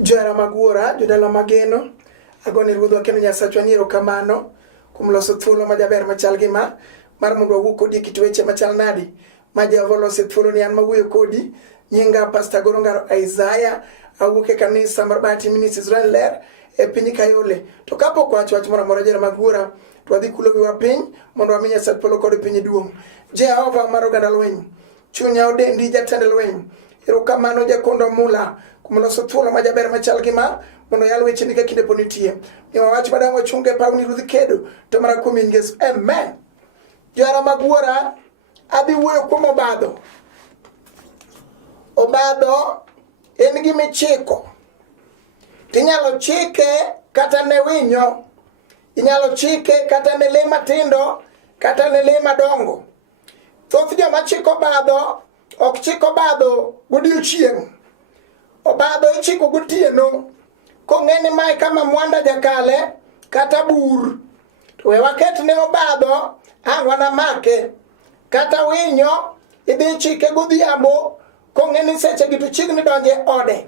Jara magwora, jodala mageno, agoni ruodhwa kendo Nyasachwa ni erokamano kuom loso thuolo ma jaber machal gi mar mondo wawuo kodi e kit weche machal nadi ma Jehova oloso thuolo ni an mawuoyo kodi. Nyinga Pastor Gorongaro Isaiah, awuok e kanisa mar Bati Ministries Israel Ler e piny Kayole. To kapok wacho wach moro amora jara magwora, to wadhi kulo wiwa piny mondo wami Nyasaye polo kod piny duong'. Jehova mar oganda lweny, chunya odendi jatend lweny, erokamano jakondo mula kuom loso thuolo ma jaber machal gi ma mondo yal weche ni ka kinde pod nitie. Ni wach madang' wachunge e paw ni ruodh kedo to mara kuom Yesu. Amen. Jara magwora, adhi wuoyo kuom obadho. Obadho en gima ichiko. Tinyalo chike kata ne winyo, inyalo chike kata ne le matindo, kata ne le madongo. Thoth joma chiko obadho ok chiko obadho godiochieng'. Obadho ichiko gotieno kong'eni mae kama mwanda jakale kata bur. To we waket ne obadho ang' wanamake. Kata winyo idhi chike godhiambo kong'eni seche gi to chiegni donje ode.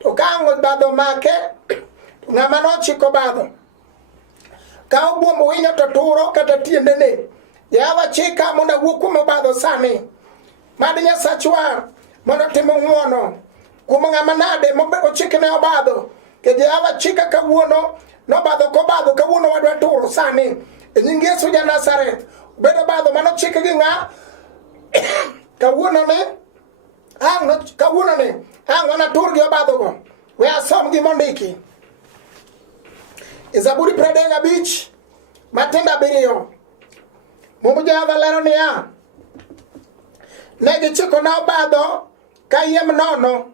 To ka ang' obadho make, to ng'ama nochiko obadho ka obuomo winyo to turo kata tiendene. Jehova chika mondo awuo kuom obadho sani. Mad Nyasachwa mondo timo ng'uono kuom ng'ama nade mochikne obadho. Ke Jehova chika kawuono nobadho kobadho kawuono wadwa turo sani. E nying Yesu ja Nazareth, bedo obadho manochik gi ng'a kawuono ne ang' wanatur gi obadho go. We asom gi mondiki e Zaburi 35 matindo 7. Mumb Jehova lero niya, ne gichiko na obadho kayiem nono.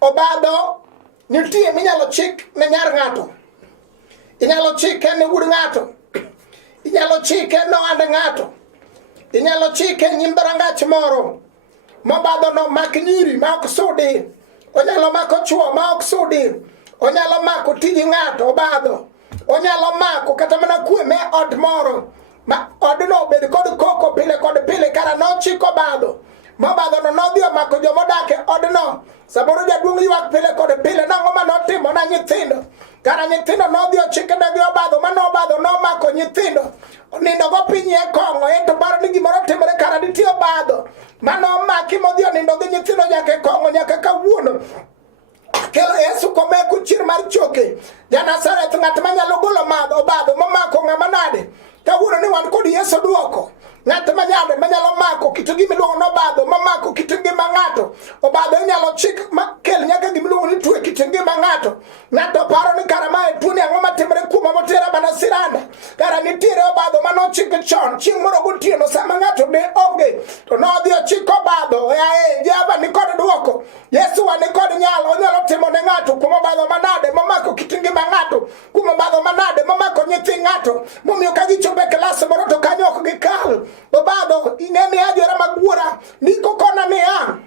Obadho nitie minyalo chik ne nyar ng'ato, inyalo chike ne wuod ng'ato, inyalo chike ne ohand ng'ato, inyalo chike nyim dhorangach moro. Mobadho no mak nyiri ma ok sudi, onyalo mako chuo ma ok sudi, onyalo mako tiji ng'ato obadho, onyalo mako kata mana kwe me od moro ma odno bed kod koko pile kod pile kara nochiko obadho. Mobadho no nodhi omako jomodak e odno. Saboro jaduong' ywak pile kod pile nang'o ma notimo na nyithindo. Kara nyithindo nodhi ochike negi obadho mano obadho nomako nyithindo. Onindo go piny e kong'o ento paro ni gimoro timore kara nitie obadho mano maki modhi onindo gi nyithindo nyaka e kong'o nyaka kawuono. Kelo Yesu komeko chir mar choke. Ja Nazareth ng'at manyalo golo obadho momako ng'ama nade. Kawuono ni wan kod Yesu duoko. Ng'at manyalo mako kit gimiluongo n'obadho mamako kit ngima ng'ato. Obadho inyalo chik makel nyaka gimiluongo ni tuo kit ngima ng'ato. Ng'ato paro ni kara mae tuo ni ang'o matimore kuoma motera mana siranda. Kara nitiere obadho manochik chon chieng' moro gotieno sama ng'ato ne onge. To nodhi ochiko obadho. Jehova ni kod duoko. Yesu wa ni kod nyalo. Onyalo timo ne ng'ato kuom obadho manade mamako kit ngima ng'ato. Kuom obadho manade mamako nyithi ng'ato. Momiyo ka gichopo e klas moro to kanyo ok gikal. Obadho ing'eni ajara magwora niko kona niya,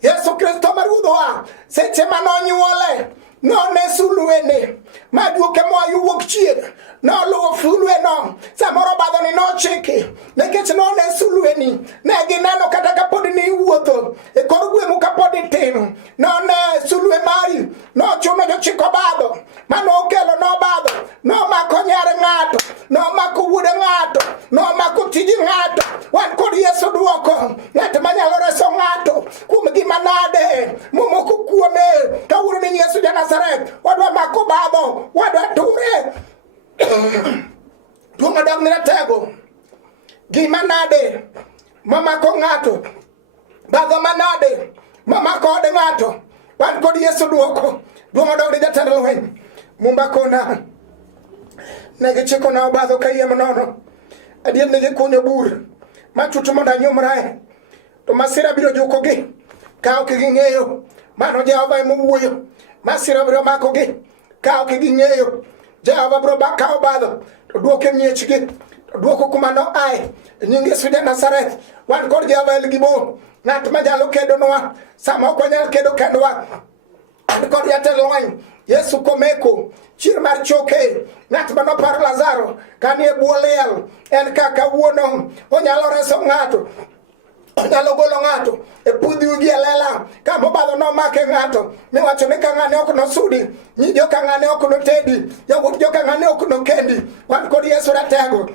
Yesu Kristo ma ruodhwa seche manonyuole none sulwene maduoke moa wuok chieng' noluwo sulweno. Samoro obadho ni nochiki nikech none sulweni ne gineno kata kapod ni iwuotho e kor gweng'u kapod itin. None sulwe mari nochuno jochiko obadho manokelo n'obadho nomako nyar ng'ato, nomako wuod ng'ato, nomako tiji ng'ato. Wan kod Yesu duoko, ng'at manyalo reso ng'ato kuom gima nade momoko kuome. Kawuono ni Yesu ja Nazareth wadwa mako obadho, wadwa ture. Duong' odog ni ratego. Gima nade mamako ng'ato, badho manade mamako od ng'ato. Wan kod Yesu duoko. Duong' odog ni jatend lweny. Mumba kona negi chiko na obadho kayiem nono. Adier negi kunyo bur machuto mondo anyumrae. To masira biro jukogi ka ok ging'eyo. Mano Jehova ema owuoyo. Masira biro makogi ka ok ging'eyo. Jehova biro kawo obadho to duoke miechgi, to duoko kuma no ae. E nying Yesu ja Nazareth wan kod Jehova Elgibon, ng'at manyalo kedonwa sama ok wanyal kedo kendwa. An kod jatend lweny Yesu komeko chir mar choke. Ng'at manoparo Lazaro kanie bwo liel en kaka wuono onyalo reso ng'ato. Onyalo golo ng'ato e udhi gi lela kama obadho no make ng'ato miwacho ni ka ng'ane ok no sudi ni jo ka ng'ane ok no tedi jo ka ng'ane ok no kendi wan kod Yesu ratego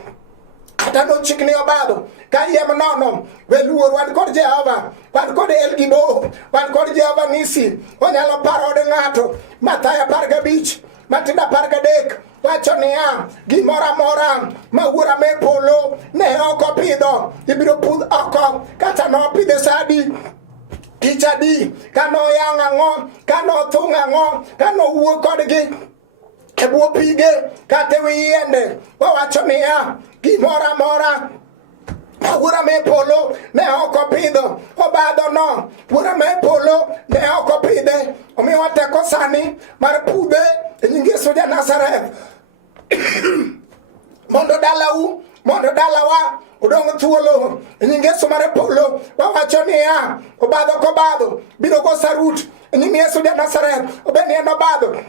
ata no chikni obadho ka yiem nono beluor wan kod Jehova wan kod El Gibo wan kod Jehova Nisi onyalo paro de ng'ato Mathayo 15 Matinda 13 wacho niya gimoro amora ma wuora me polo ne ok opidho ibiro pudh oko kata nopidhe sadi tichadi kano yang ang'o kano thung' ang'o kano wuok kodgi e bwo pige kata ewi yiende wawacho niya gimoro amora wuora me polo ne ok opidho obadho no wuora me polo ne ok opidhe omiyo wateko sani mar pudhe e nying Yesu ja Nazareth mondo dalawa udong thuolo e nying Yesu mar polo wawacho niya obadho kobadho biro go sarut e nying Yesu ja Nazareth obeni en obadho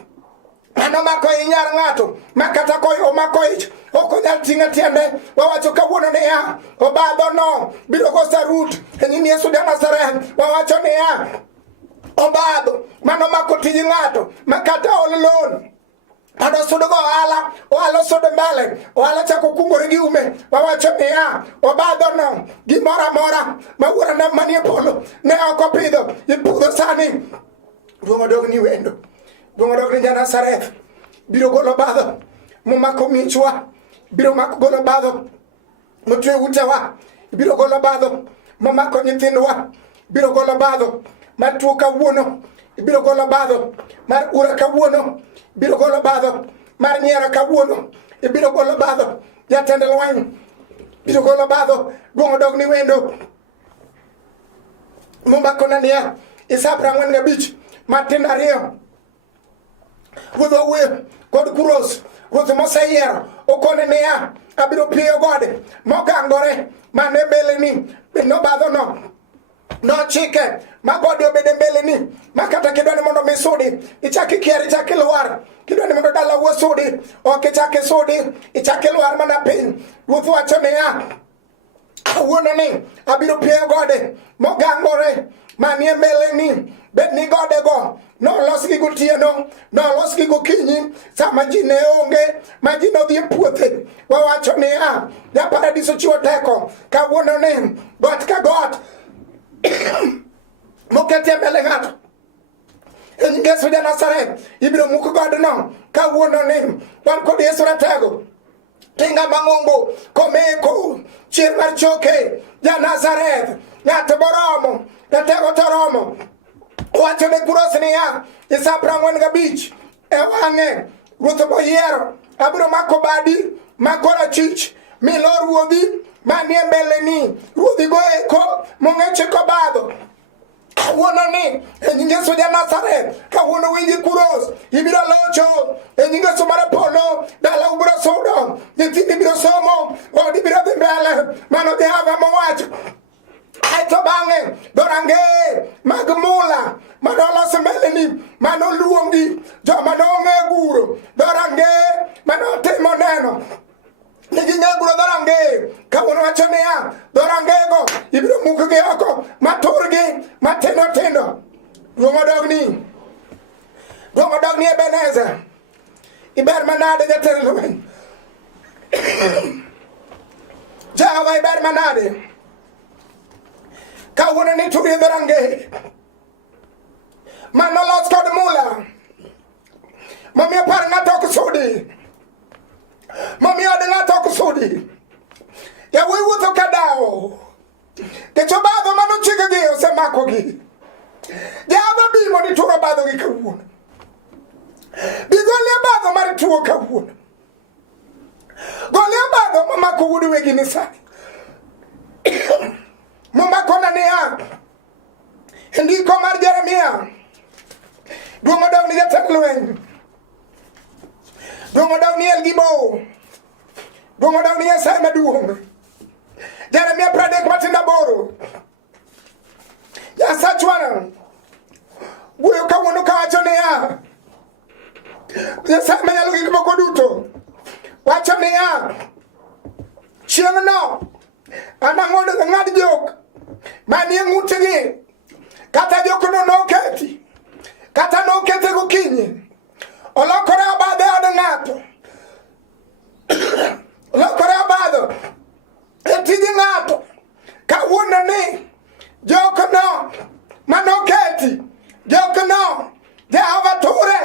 mano mako inyar ng'ato makata koyo omako ich ok onyal ting'o tiende wawacho kawuono niya obadho no biro go sarut e nying Yesu ja Nazareth wawacho niya obadho mano mako tij ng'ato makata ololon Ado sudo go ohala sudo mbele, ohala chako kungore gi ume, wawacho niya, obadho no, gimoro amora, ma wuora na manie polo, ne ok opidho, ipudho sani. Duong' odog ni wendo, duong' odog ni ja Nazareth, biro golo obadho, momako michwa, biro golo obadho, motwe utewa, biro golo obadho, momako nyithindwa, biro golo obadho, matuo kawuono, biro golo obadho, mar ura kawuono, biro golo badho mar nyiero kawuono ibiro golo badho jatend lweny biro golo badho duong' odog ni wendo mombako na niya Isaya 45 Matindo 2 wuodh owuoyo kod kuros ruoth moseyiero okone niya abiro piyo gode mogangore mane mbeleni nobadho nochike magode obede mbeleni makata kidwani mondo misudi ichaki kier ichaki lwar kidwani mondo dala wuo sudi ok ichaki sudi ichaki lwar mana piny ruoth wacho niya awuono ni abiro pieyo gode mogangore manie mbeleni bed ni gode go nolos gi gotieno nolos gi gokinyi sama ji ne onge ma ji nodhi e puothe wawacho niya ja Paradiso chiwo teko kawuono ni got ka got moketie mbele ng'ato e nying Yesu ja Nazareth ibiro muk godno kawuono ni wan kod Yesu ratego tinga mang'ongo komeko chier mar choke ja Nazareth ng'ato boromo ratego toromo wacho ne kuros niya Isaya 45 e wang'e ruoth moyiero abiro mako badi makora chich milor ruodhi manie mbeleni ruodhi go eko mong'eche kobadho kawuono ni e nying Yesu ja Nazareth kawuono winji kuros ibiro locho e nying Yesu mar polo dala ubiro sudo nyithindi biro somo odi biro dhi mbele mano Jehova mowacho aeto bang'e dorange mag mula manoloso mbeleni manoluongi joma nong'e guro dorange manotimo neno nigi ng'eguro dorange kawuono wacho niya dorangego ibiro mukgi oko maturgi matindo tindo duong' odog ni Ebenezer iber manade jatend lweny Jehova iber manade kawuono ni turi dorange manolos kod mula mamiyo par ng'ato ok sudi mamiyo de ng'ato ok sudi yawuoyi wuotho kadawo kech obadho manochikegi osemakogi Jehova bi mondo itur obadhogi kawuono bi golie obadho mar tuo kawuono golie obadho momako wuod wegi ni sani momakona niya e ndiko mar Jeremia duong' odog ni jatend lweny duong' odog ni El Gibo duong' odog ni Nyasaye maduong' Jeremia 30:8 Nyasachwana wuoyo kawuono kawacho niya Nyasaye manyalo gik moko duto wacho niya chieng' no anang'ad jok manie ng'utgi kata jokono noketi, kata nokete gokinyi, olokore obadho e od ng'ato, olokore obadho e tij ng'ato, kawuono ni jokono manoketi, jokono Jehova ture,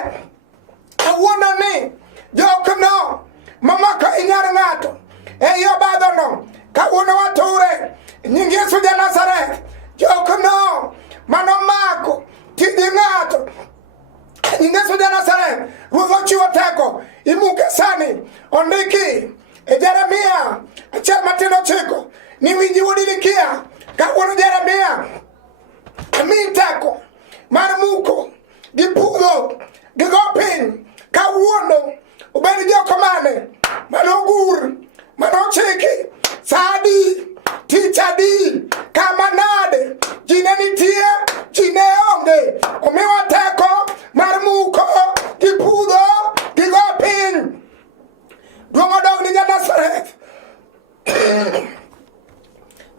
kawuono ni jokono mamako inyar ng'ato e yo obadho no, kawuono wature nying Yesu ja Nazareth, jokono manomako tij ng'ato nying Yesu ja Nazareth, Ruoth ochiwo teko, imuke sani, ondiki e Jeremia 1:9 ni winji wuod Ilikia, kawuono Jeremia ami teko mar muko gi pudho gi go piny, kawuono obed joko mane manogur, manochiki sadi tich adi kama nade, ji ne nitie, ji ne onge, omiwa teko mar muko gi pudho gi go piny. Duong' odog ni ja Nazareth.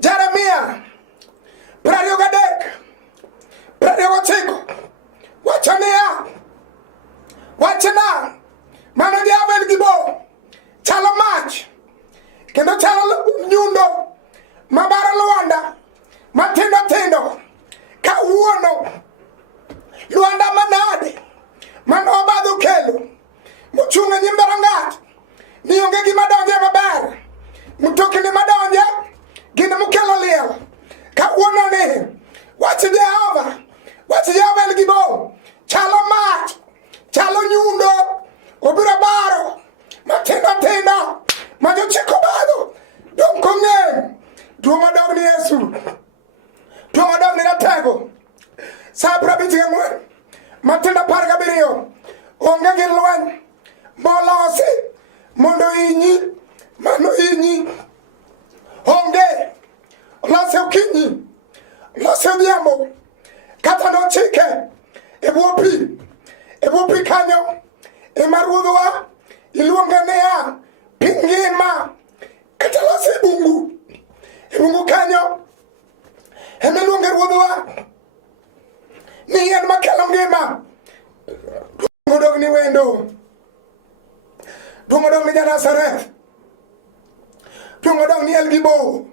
Jeremia 23:29 wacho niya, wachna mano javel gibo chalo mach kendo chalo nyundo mabaro Lwanda matindo tindo, kawuono Lwanda manade man obadho kelo mochung' e nyim dhorangach ni onge gima donje maber, mtokni madonje gin mokelo liel, kawuono ni wach Jehova el gibo chalo mach, chalo nyundo obiro baro matindo tindo ma jochiko badho dong' kong'eng. Duong' odog ni Yesu, duong' odog ni Ratego. Sa 54 matindo 17 onge gi lweny molosi mondo inyi, mano inyi onge, olose okinyi, olose odhiambo, kata nochike e bwo pi kanyo ema Ruodhwa iluonge niya pi ngima, kata lose e bungu kanyo ema iluonge Ruodhwa ni yien makelo ngima. Duong' odog ni wendo, duong' odog ni ja Nazareth, duong' odog ni El Gibo,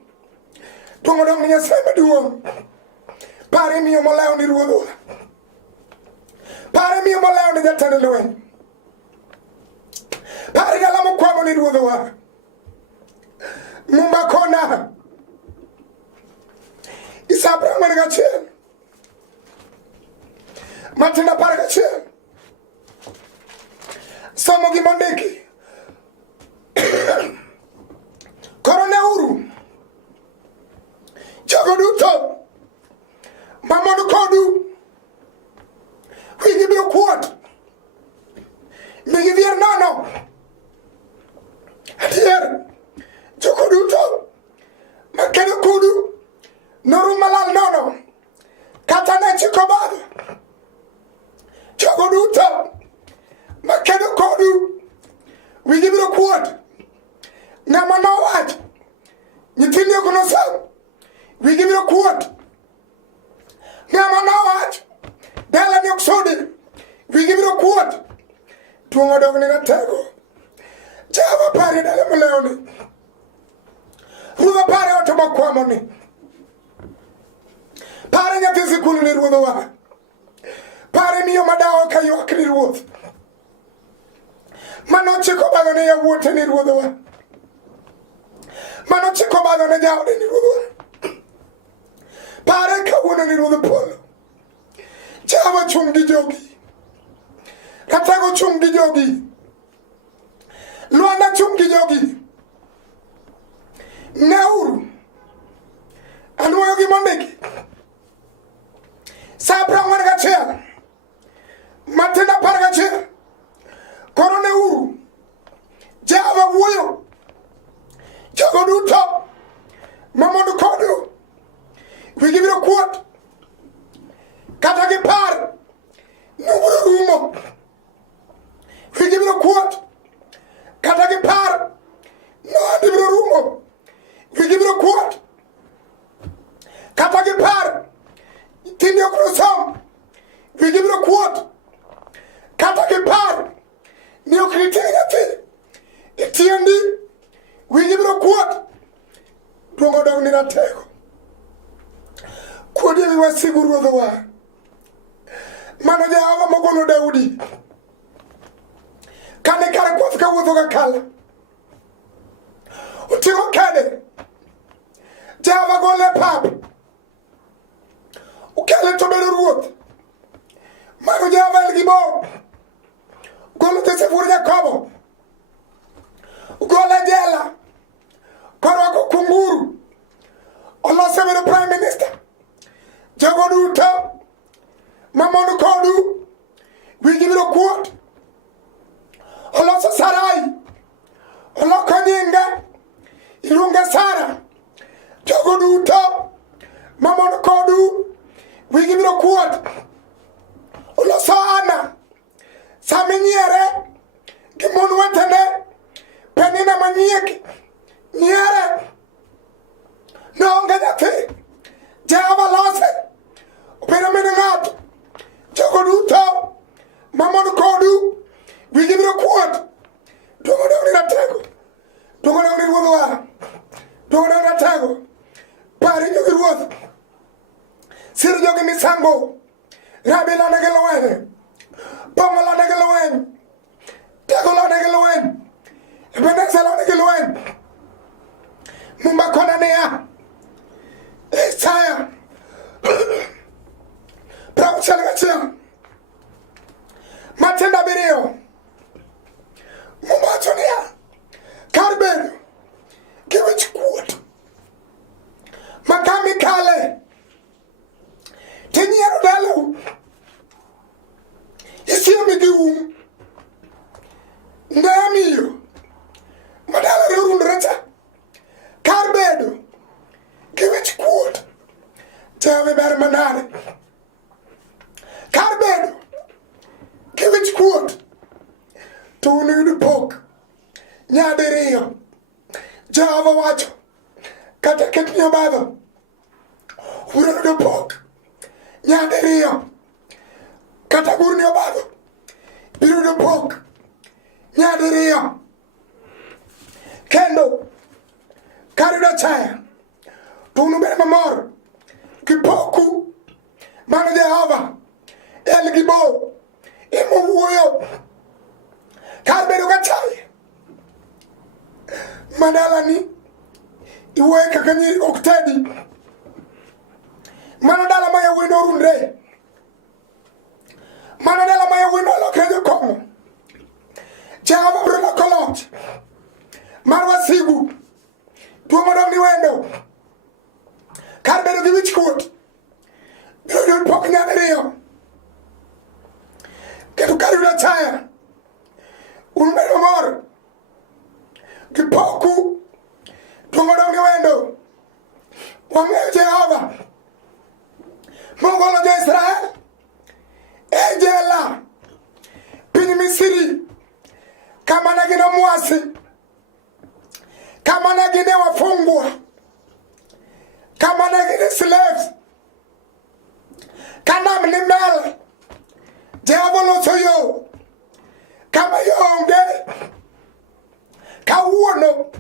duong' odog ni Nyasaye maduong'. Pare miyo molewo ni Ruodhwa, pare miyo molewo ni jatend lweny, pare dala mokwamo ni Ruodhwa, mumba kona. Isa 41 matindo 11 somo gima ondiki. Koro neuru jogo duto mamon kodu winji biro kuot, migi dhier nono, adier jogo duto makedo kudu norum malal nono, kata ne chiko badho, jogo duto makedo kodu winji biro kuot. Ng'ama nowach nyithindi ok nosom winji biro kuot, ng'ama nowach dala ni ok sudi winji biro kuot. Duong' odog ni Ratego. Jehova pare dala molewoni, Ruodhwa pare ot mokwamoni, pare nyathi sikul ni Ruodhwa, pare miyo madawo ka ywak ni Ruoth, manochiko badho ne yawuote ni Ruodhwa, manochiko badho ne jaode ni Ruodhwa. Pare kawuono ni Ruodh Polo, Jehova chung' gi jogi, Ratego chung' gi jogi, Lwanda chung' gi jogi. Neuru anwoyo gima ondiki Sa 41 matindo 11 koro neuru Jehova wuoyo jogo duto mamon kodu wigi biro kuot, kata gipar nubiro rumo, wigi biro kuot, kata gipar noandi biro rumo, wigi biro kuot, kata gipar tindi ok ratego. Kuodi wi wasigu ruodhwa. Mano Jehova mogolo Daudi. Kane kare koth ka wuotho ka kala. Oting'o kede. Jehova gole pap. Ukele to bedo ruoth. Mano Jehova El Gibor. Golo Joseph Jacobo. Gole jela. Korwako kunguru. Olose bedo prime minister. Jogo duto. Mamondo kodu. Wigi biro kuot. Oloso Sarai. Oloko nyinge. Ilunge Sara. Jogo duto. Mamondo kodu. Wigi biro kuot. Oloso Ana. Sami nyiere. Gimonu wetene. Penina manyieki. Nyiere. Nonge nyathi. Jehova lose. Obedo mene ng'ato. Jogo duto. Mamondo kodu. Wigi biro kuot. Dongo Daudi ratego. Dongo Daudi ruodhwa. Dongo Daudi ratego. Pari jogi ruoth. Sir jogi misango. Rabi lane gi lweny. Bongo lane gi lweny. Tego lane gi lweny. Ebenezer lane gi lweny. Mumba kona niya. Isaya. Bravo Chalgachia. Matenda abiriyo. Mumba chonia. Karbedo. Giwich kuot. Makami kale. Tinyiero dalo. Isiyo migiwu. Ndamiyo. Madala rurundracha. Karbedo. Giwich kuot. Jehova ber manade. Karbedo. Giwich kuot. Tuni yudo pok. Nyadiriyo. Jehova wacho. Kata ket nyobadho. Uro yudo pok. Nyadiriyo. Kata gur nyobadho. Biro yudo pok. Nyadiriyo. Kendo. Karida chaya. Tunu ber mamor. Kipoku. Mano Jehova. El Gibor. Imo wuoyo. Karbedo kachaya. Madala ni. Iwoye kaka nyiri oktedi. Mano dala maya wino rundre. Mano dala maya wino lokrejo kongo. Jehova bro lokolot. Marwa sigu. Tuo madong ni wendo. Karbedo gi wich kuot. Biro yud pok nyadiriyo. Ketu karbedo chaya. Unbedo mor. Kipoku. Tuo madong ni wendo. Wang'eyo Jehova. Mogolo jo Israel. Ejela. Piny Misiri. Kama ne gin omwasi. Kama ne gin wafungwa. Kama ne gin slaves. Kanam ni mbele. Jehova loso yo. Kama yo onge. Kawuono.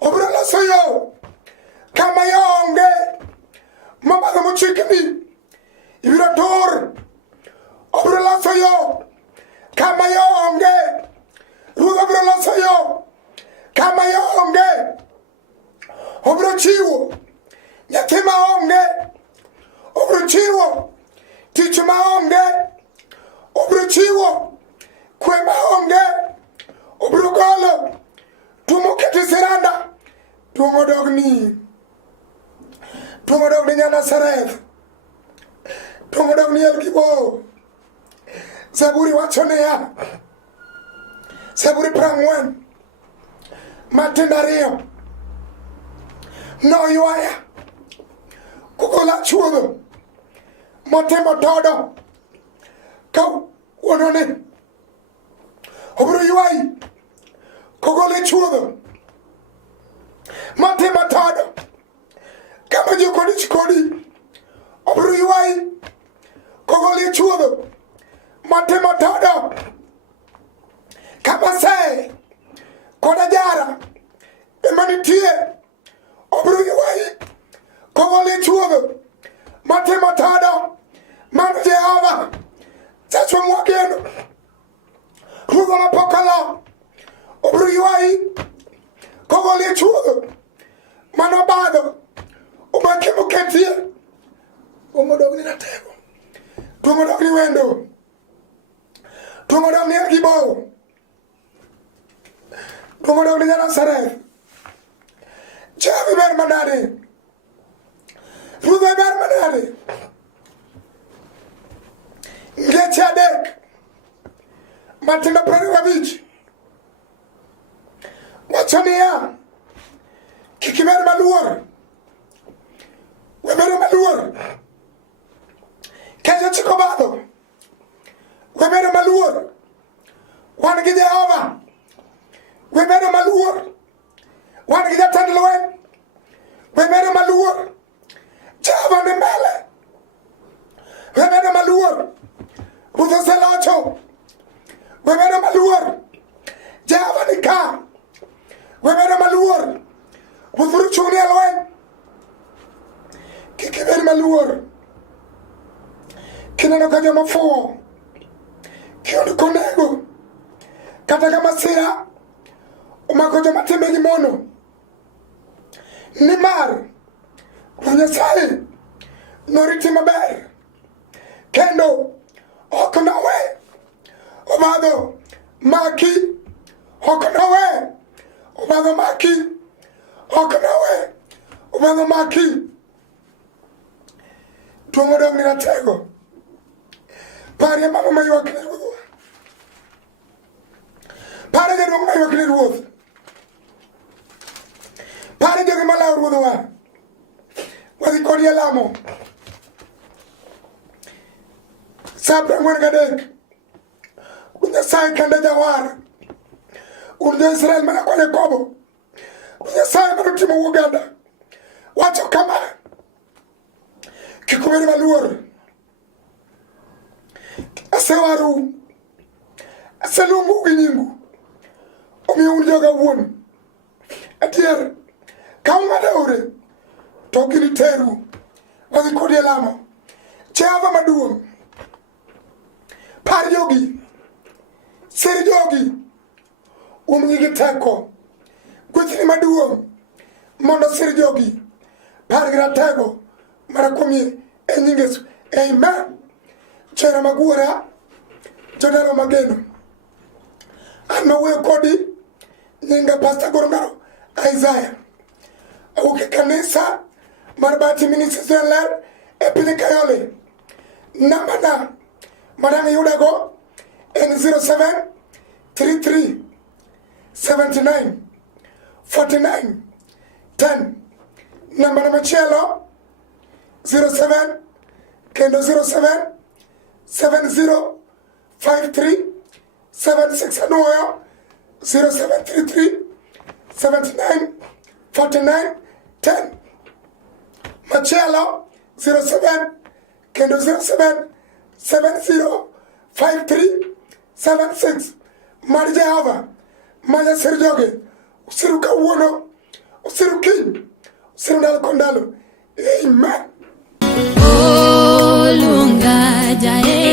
Obro loso yo. Kama yo onge. Mabadho mochikni. Ibiro tur. Obro loso yo. Kama yo onge. Ruodh obro loso yo. Kama yo onge. Obro chiwo. Nyathi ma onge. Obro chiwo. Tich ma onge. Obro chiwo. Kwe ma onge. Obro golo. Tumo keti siranda. Tumo dogni. Tumo dogni nyana Sareth. Tumo dogni El Gibor. Zaburi wacho niya. Zaburi 40. Matendo ariyo. Noywaya. Kugola chuodho. Motimo todo. Kawuononi. Obiro ywayi. Kogole chuodho. Matimo todo. Kama jokodi chikodi. Obiro ywayi. Kogole chuodho. Matimo todo. Kama se. Koda jara. Emanitie. Obiro ywayi. Kogoli chuogo. Matimo tado. Man Jehova. Chacho mwageno. Rugo mapokalo. Obruyuai. Kogoli chuogo. Manobado. Umakimo ketie. Umodogni na tego. Tumodogni wendo. Tumodogni agibo. Tumodogni Nazareth. Chavi ber manade. Rugo ber manade. Ngechi adek. Matenda prani wabich. Wachania. Kikimer maluor. Webere maluor. Kejo chikobado. Webere maluor. Wan gi Jehova. Webere maluor. Wan gi jatend lweny. Webere maluor. Jehova ni mbele. Webere maluor. Ruoth oselocho. Webere maluor. Jehova ni ka. Webere maluor. Ruoth biro chung' ni e lweny. Kik ibed maluor. Kineno ka joma fuwo kiyudo konego kata ka masira omako joma timbegi mono, nimar Ruoth Nyasaye noriti maber kendo ok nowe obadho maki, ok nowe obadho maki, ok nowe obadho maki. Tuo modong' ni ratego. Pare mama mayuak ni Ruoth. Pare jaduong' mayuak ni Ruoth. Pare jogi malawo Ruodhwa. Wadhi kodi e lamo. Sa 43. Ruoth Nyasaye kende jawar. Un jo-Israel mana kwa Jakobo. Ruoth Nyasaye manotimo Uganda. Wacho kama. Kik ubed maluor. Asewaru. Aseluongu gi nyingu. Omiyo un joga wuon. Adier. Ka ung'ado aore. To giniteru. Wadhi kodi e lamo. Jehova maduong'. Par jogi. Sir jogi. Umgi gi teko. Gwethni maduong'. Mondo sir jogi. Par gi ratego. Marakwamie e nying Yesu. Amen. Chera magwara. Jodaro mageno. An mawuoyo kodi. Nyinga Pastor Gorongaro Isaiah. Awuok e kanisa mar Bati Ministries Ler e piny Kayole. Namba na madang' yudago en 0733 79 49 10. Namba na machielo 07 kendo 07 70 53 76 anuoyo 0733 79 49 10. Machielo 07 kendo 07 70 53 76. Mar Jehova manya sir joge. Usiru kawuono, usiru kiny, usiru ndalo kondalo. Amen. Lunga jae